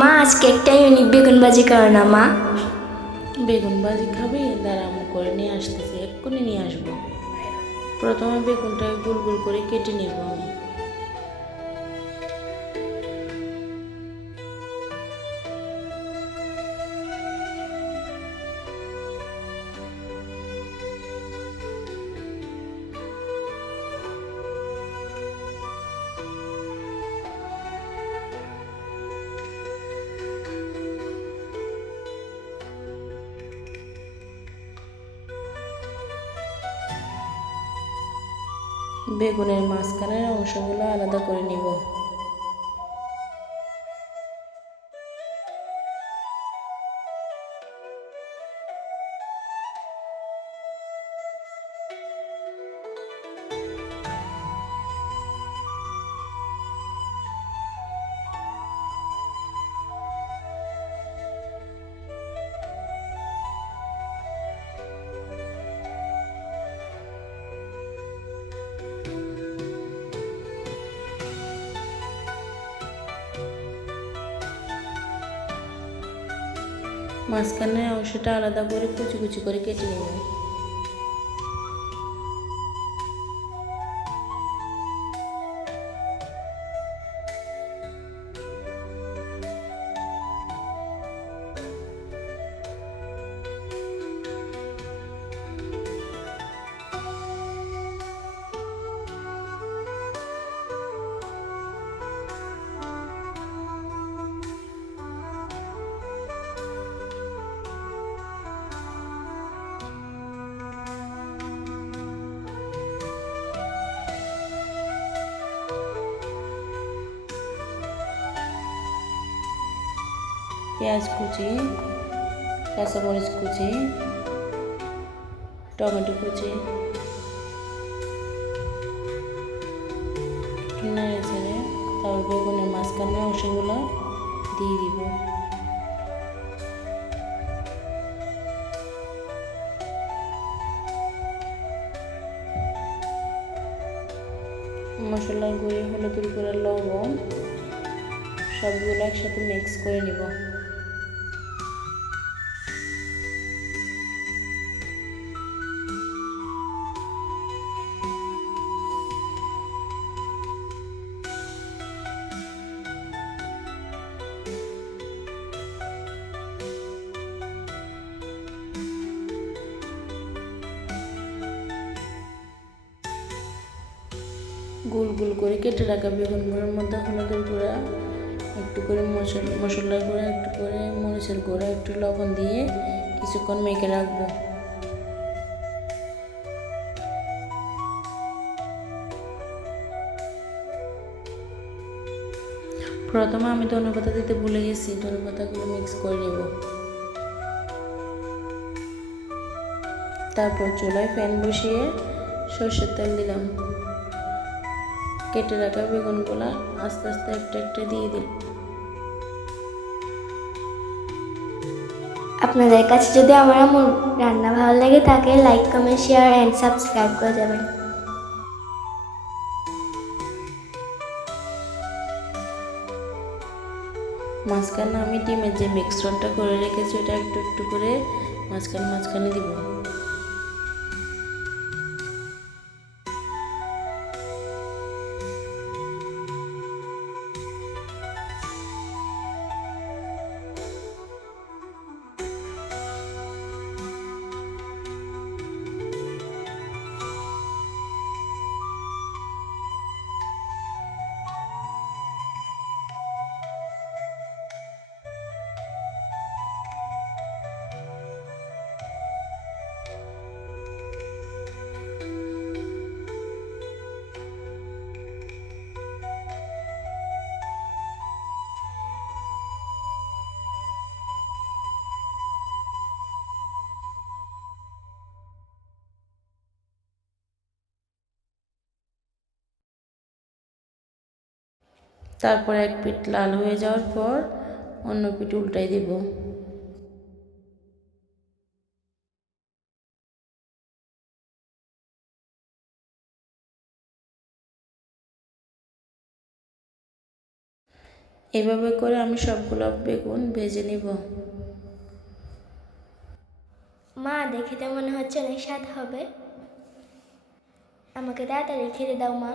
মা আজকে একটা ইউনিক বেগুন ভাজি করো না মা। বেগুন ভাজি খাবি? দাঁড়া, আমি করে নিয়ে আসতেছি, এক্ষুনি নিয়ে আসবো। প্রথমে বেগুনটা গোল গোল করে কেটে নেব আমি। বেগুনের মাঝখানের অংশগুলো আলাদা করে নিব। মাঝখানের অংশটা আলাদা করে কুচি কুচি করে কেটে নেব। পেঁয়াজ কুচি, কাঁচামরিচ কুচি, টমেটো কুচি নেড়ে ছেড়ে তারপর বেগুনের মাঝখানের অংশগুলো দিয়ে দিব। মশলার গুঁড়ি, হলুদের গুঁড়া, লবণ সবগুলো একসাথে মিক্স করে নিব। গোল গোল করে কেটে রাখা বেগুনগুলোর মধ্যে হলুদের গুঁড়া, একটু করে মশলার গুঁড়া, একটু করে মরিচের গুঁড়া, একটু লবণ দিয়ে কিছুক্ষণ মেখে রাখবো। প্রথমে আমি ধনেপাতা দিতে ভুলে গেছি, ধনেপাতাগুলো মিক্স করে নেব। তারপর চুলায় প্যান বসিয়ে সর্ষের তেল দিলাম। কেটে রাখা বেগুনগুলা আস্তে আস্তে একটা একটা দিয়ে দিই। আপনাদের কাছে যদি আমার রান্না ভালো লাগে তাকে like comment share and subscribe করে যাবেন। মাঝখানে আমি ডিমের যে মিক্সচারটা করে রেখেছি ওটা একটু একটু করে মাঝখানে মাঝখানে দিব। তারপর এক পিঠ লাল হয়ে যাওয়ার পর অন্য পিঠ উল্টাই দিব। এভাবে করে আমি সবগুলো বেগুন ভেজে নিব। মা, দেখে তো মনে হচ্ছে অনেক স্বাদ হবে। আমাকে তাড়াতাড়ি খেতে দাও মা।